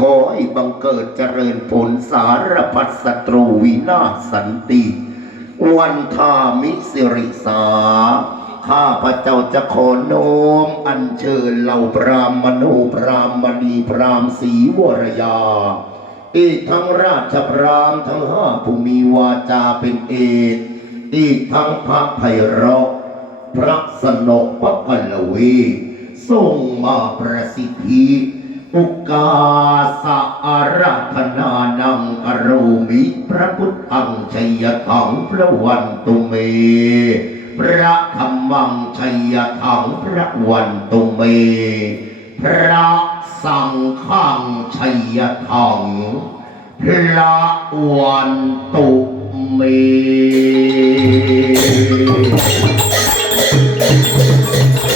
ขอให้บังเกิดเจริญผลสารพัดศัตรูวินาศสันติ วันทามิสิริสา ข้าพระเจ้าจะขอโน้มอัญเชิญเหล่าพรามมโนพรามมณีพรามศรีวรยา อีกทั้งราชพรามทั้งห้าผู้มีวาจาเป็นเอกอีกทั้งพระไพเราะ พระสนกพระพลวีทรงมาประสิทธิ อุกาสะอาราธนานังอโรมิพระพุทธังชัยถังพระวันตุเม พระธรรมังชัยถังพระวันตุเม พระสังฆังชัยถังพระวันตุเมเ